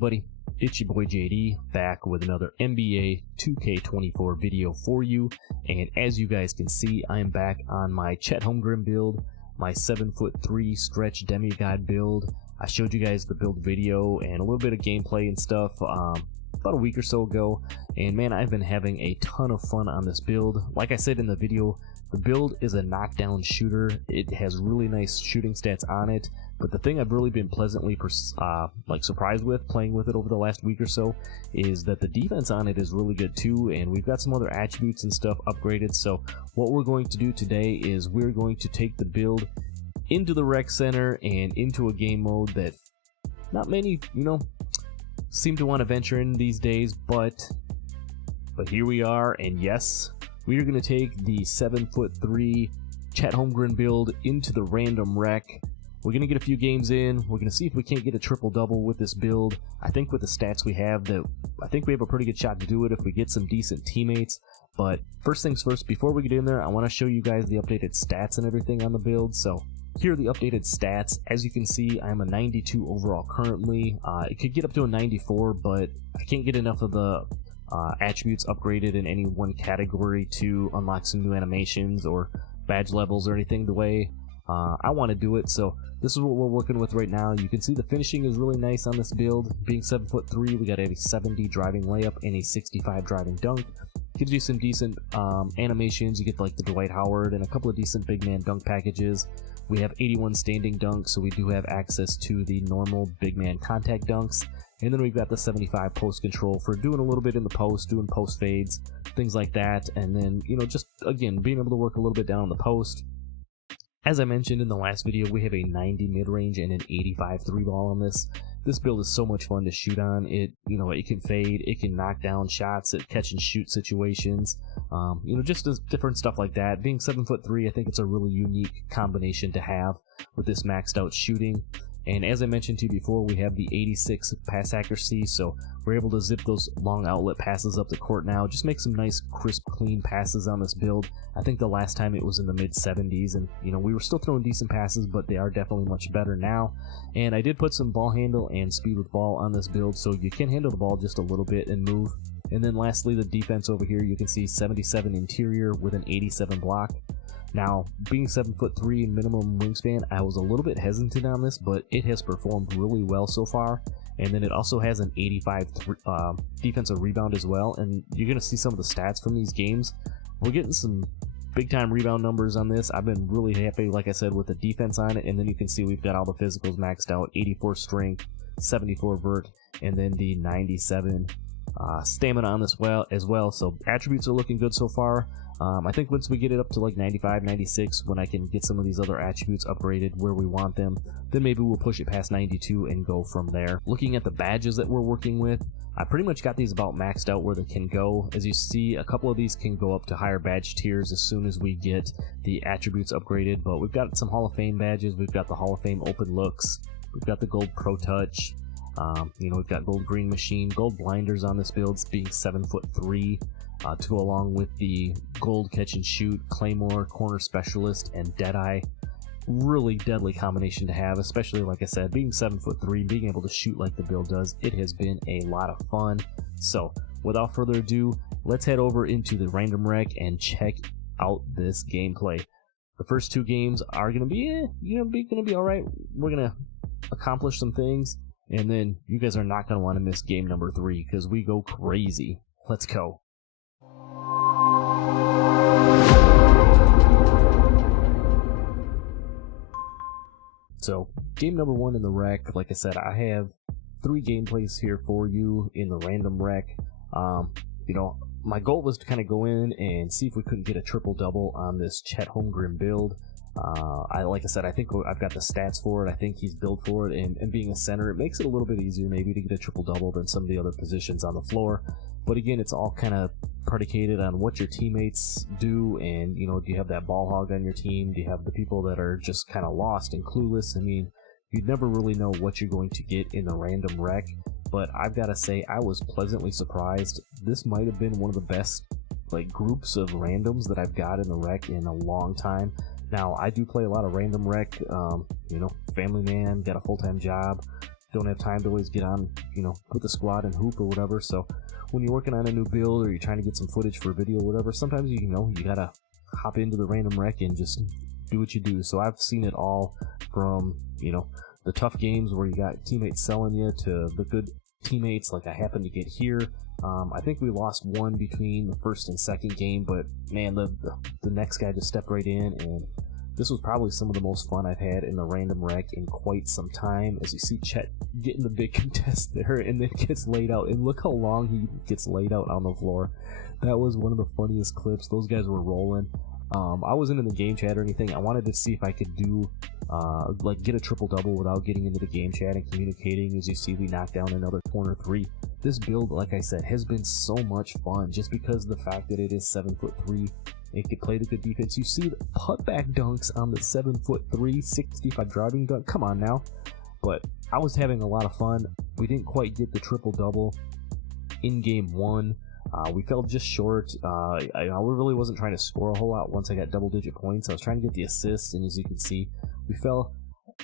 Buddy, it's your boy JD back with another NBA 2K24 video for you, and as you guys can see, I am back on my Chet Holmgren build, my 7'3" stretch demigod build. I showed you guys the build video and a little bit of gameplay and stuff about a week or so ago, and man, I've been having a ton of fun on this build. Like I said in the video, the build is a knockdown shooter. It has really nice shooting stats on it, but the thing I've really been pleasantly surprised with playing with it over the last week or so is that the defense on it is really good too, and we've got some other attributes and stuff upgraded. So what we're going to do today is we're going to take the build into the rec center and into a game mode that not many, seem to want to venture in these days, but here we are, and yes, we are going to take the 7'3" Chet Holmgren build into the random rec. We're going to get a few games in. We're going to see if we can't get a triple-double with this build. I think with the stats we have, I think we have a pretty good shot to do it if we get some decent teammates. But first things first, before we get in there, I want to show you guys the updated stats and everything on the build. So here are the updated stats. As you can see, I'm a 92 overall currently. It could get up to a 94, but I can't get enough of the attributes upgraded in any one category to unlock some new animations or badge levels or anything the way I want to do it. So this is what we're working with right now. You can see the finishing is really nice on this build. Being 7'3", we got a 70 driving layup and a 65 driving dunk. Gives you some decent animations. You get like the Dwight Howard and a couple of decent big man dunk packages. We have 81 standing dunks, so we do have access to the normal big man contact dunks. And then we've got the 75 post control for doing a little bit in the post, doing post fades, things like that. And then, just again, being able to work a little bit down on the post. As I mentioned in the last video, we have a 90 mid-range and an 85 3-ball on this. This build is so much fun to shoot on. It, it can fade, it can knock down shots at catch and shoot situations. Just different stuff like that. Being 7'3", I think it's a really unique combination to have with this maxed out shooting. And as I mentioned to you before, we have the 86 pass accuracy, so we're able to zip those long outlet passes up the court now. Just make some nice, crisp, clean passes on this build. I think the last time it was in the mid-70s, and we were still throwing decent passes, but they are definitely much better now. And I did put some ball handle and speed with ball on this build, so you can handle the ball just a little bit and move. And then lastly, the defense over here, you can see 77 interior with an 87 block. Now, being 7'3" and minimum wingspan, I was a little bit hesitant on this, but it has performed really well so far. And then it also has an 85 defensive rebound as well. And you're going to see some of the stats from these games. We're getting some big-time rebound numbers on this. I've been really happy, like I said, with the defense on it. And then you can see we've got all the physicals maxed out, 84 strength, 74 vert, and then the 97 stamina on this as well. So attributes are looking good so far. I think once we get it up to like 95, 96, when I can get some of these other attributes upgraded where we want them, then maybe we'll push it past 92 and go from there. Looking at the badges that we're working with, I pretty much got these about maxed out where they can go. As you see, a couple of these can go up to higher badge tiers as soon as we get the attributes upgraded, but we've got some Hall of Fame badges. We've got the Hall of Fame open looks. We've got the gold pro touch. We've got gold green machine, gold blinders on this build, being 7'3", to go along with the gold catch and shoot, claymore, corner specialist, and deadeye. Really deadly combination to have, especially like I said, being 7'3", being able to shoot like the build does. It has been a lot of fun. So without further ado, let's head over into the random rec and check out this gameplay. The first two games are gonna be, all right. We're gonna accomplish some things. And then you guys are not going to want to miss game number 3 because we go crazy. Let's go. So game number 1 in the rec, like I said, I have 3 gameplays here for you in the random rec. My goal was to kind of go in and see if we couldn't get a triple-double on this Chet Holmgren build. Like I said, I think I've got the stats for it. I think he's built for it, and being a center, it makes it a little bit easier maybe to get a triple-double than some of the other positions on the floor. But again, it's all kind of predicated on what your teammates do, and do you have that ball hog on your team? Do you have the people that are just kind of lost and clueless? I mean, you'd never really know what you're going to get in the random rec, but I've got to say, I was pleasantly surprised. This might have been one of the best groups of randoms that I've got in the rec in a long time. Now, I do play a lot of random rec, family man, got a full-time job, don't have time to always get on, put the squad and hoop or whatever. So when you're working on a new build or you're trying to get some footage for a video or whatever, sometimes you gotta hop into the random rec and just do what you do. So I've seen it all from, the tough games where you got teammates selling you to the good teammates like I happened to get here. I think we lost one between the first and second game, but man, the next guy just stepped right in, and this was probably some of the most fun I've had in the random rec in quite some time. As you see Chet getting the big contest there and then gets laid out, and look how long he gets laid out on the floor. That was one of the funniest clips. Those guys were rolling. I wasn't in the game chat or anything. I wanted to see if I could do get a triple-double without getting into the game chat and communicating. As you see, we knocked down another corner three. This build, like I said, has been so much fun just because of the fact that it is 7'3". It can play the good defense. You see the putback dunks on the 7'3", 65 driving dunk. Come on now. But I was having a lot of fun. We didn't quite get the triple-double in game one. We fell just short. I really wasn't trying to score a whole lot once I got double-digit points. I was trying to get the assists, and as you can see, we fell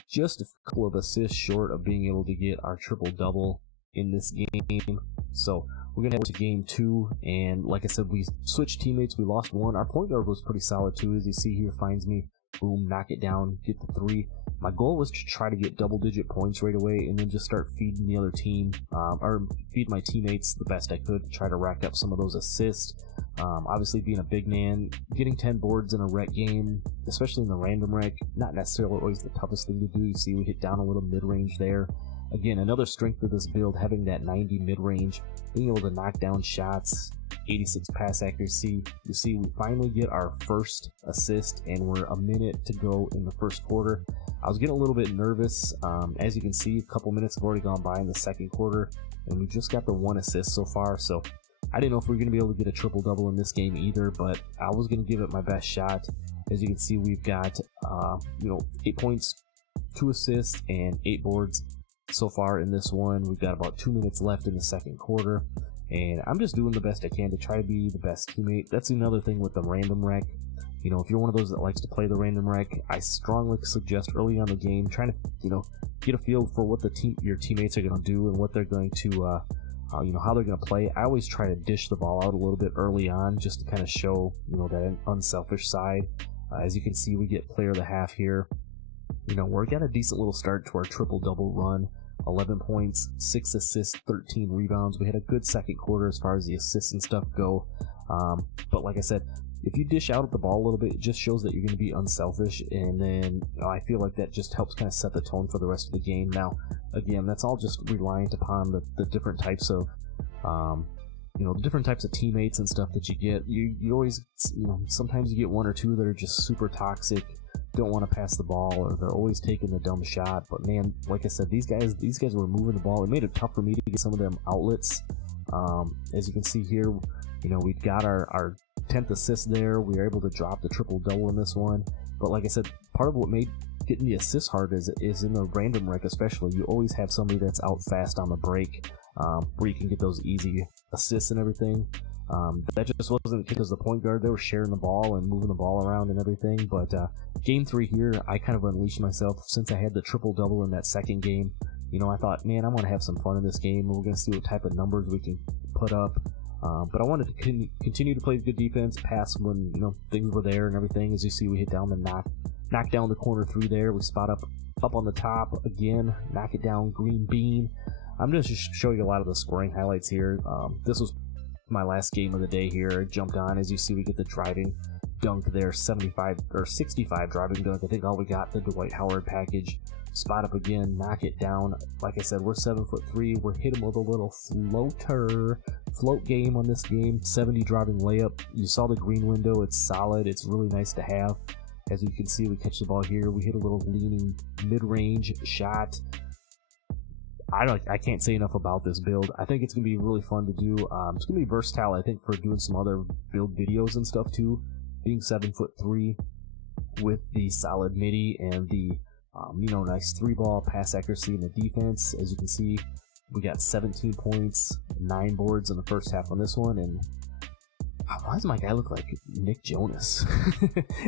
just a couple of assists short of being able to get our triple-double in this game. So we're going to head to game two, and like I said, we switched teammates. We lost one. Our point guard was pretty solid too. As you see here, finds me, boom, knock it down, get the three. My goal was to try to get double-digit points right away and then just start feeding the other team, or feed my teammates the best I could to try to rack up some of those assists. Obviously, being a big man, getting 10 boards in a rec game, especially in the random rec, not necessarily always the toughest thing to do. You see we hit down a little mid-range there. Again, another strength of this build, having that 90 mid-range, being able to knock down shots, 86 pass accuracy. You see we finally get our first assist, and we're a minute to go in the first quarter. I was getting a little bit nervous. As you can see, a couple minutes have already gone by in the second quarter, and we just got the one assist so far. So I didn't know if we were going to be able to get a triple-double in this game either, but I was going to give it my best shot. As you can see, we've got 8 points, 2 assists, and 8 boards so far in this one. We've got about 2 minutes left in the second quarter, and I'm just doing the best I can to try to be the best teammate. That's another thing with the random rec. If you're one of those that likes to play the random rec, I strongly suggest early on the game trying to get a feel for what your teammates are going to do and what they're going to how they're going to play. I always try to dish the ball out a little bit early on just to kind of show that unselfish side. As you can see, we get player of the half here. We're got a decent little start to our triple-double run. 11 points, 6 assists, 13 rebounds. We had a good second quarter as far as the assists and stuff go. But like I said, if you dish out the ball a little bit, it just shows that you're going to be unselfish, and then I feel like that just helps kind of set the tone for the rest of the game. Now, again, that's all just reliant upon the different types of different types of teammates and stuff that you get. You always, sometimes you get one or two that are just super toxic, don't want to pass the ball, or they're always taking the dumb shot. But man, like I said, these guys were moving the ball. It made it tough for me to get some of them outlets. As you can see here, we've got our 10th assist there. We were able to drop the triple-double in this one. But like I said, part of what made getting the assist hard is in the random rec especially. You always have somebody that's out fast on the break, where you can get those easy assists and everything. That just wasn't because the point guard, they were sharing the ball and moving the ball around and everything. But game 3 here, I kind of unleashed myself since I had the triple-double in that second game. I thought, man, I'm going to have some fun in this game. We're going to see what type of numbers we can put up. But I wanted to continue to play good defense, pass when things were there and everything. As you see, we hit down the knock down the corner 3 there. We spot up on the top again, knock it down, green bean. I'm going to just show you a lot of the scoring highlights here. This was my last game of the day here. I jumped on. As you see, we get the driving dunk there, 75 or 65 driving dunk. I think all we got the Dwight Howard package. Spot up again, knock it down. Like I said, we're 7'3". We're hitting with a little float game on this game. 70 driving layup. You saw the green window. It's solid. It's really nice to have. As you can see, we catch the ball here. We hit a little leaning mid-range shot. I can't say enough about this build. I think it's going to be really fun to do. It's going to be versatile, I think, for doing some other build videos and stuff too. Being 7'3" with the solid midi and the nice 3-ball pass accuracy in the defense. As you can see, we got 17 points, 9 boards in the first half on this one, and Why does my guy look like Nick Jonas?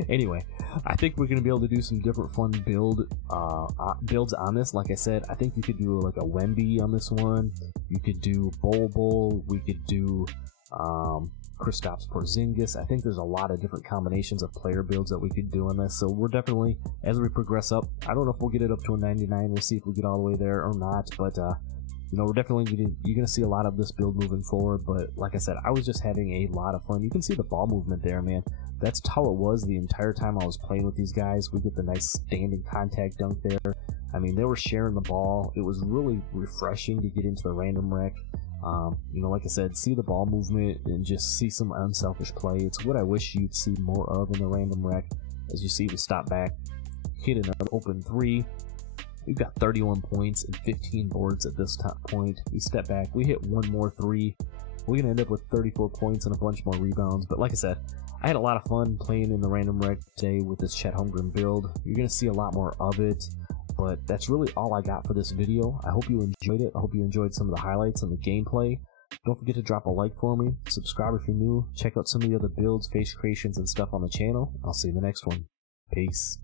Anyway, I think we're going to be able to do some different fun builds on this. Like I said, I think you could do like a Wemby on this one. You could do Bol. We could do Kristaps Porzingis. I think there's a lot of different combinations of player builds that we could do on this. So we're definitely, as we progress up, I don't know if we'll get it up to a 99. We'll see if we get all the way there or not. But you know, we're definitely you're gonna see a lot of this build moving forward. But like I said, I was just having a lot of fun. You can see the ball movement there, man. That's how it was the entire time I was playing with these guys. We get the nice standing contact dunk there. I mean, they were sharing the ball. It was really refreshing to get into the random rec. You know, like I said, see the ball movement and just see some unselfish play. It's what I wish you'd see more of in the random rec. As you see, we stop back, hit another open three. We've got 31 points and 15 boards at this top point. We step back, we hit one more three. We're gonna end up with 34 points and a bunch more rebounds. But like I said, I had a lot of fun playing in the random rec today with this Chet Holmgren build. You're gonna see a lot more of it. But that's really all I got for this video. I hope you enjoyed it. I hope you enjoyed some of the highlights and the gameplay. Don't forget to drop a like for me. Subscribe if you're new. Check out some of the other builds, face creations, and stuff on the channel. I'll see you in the next one. Peace.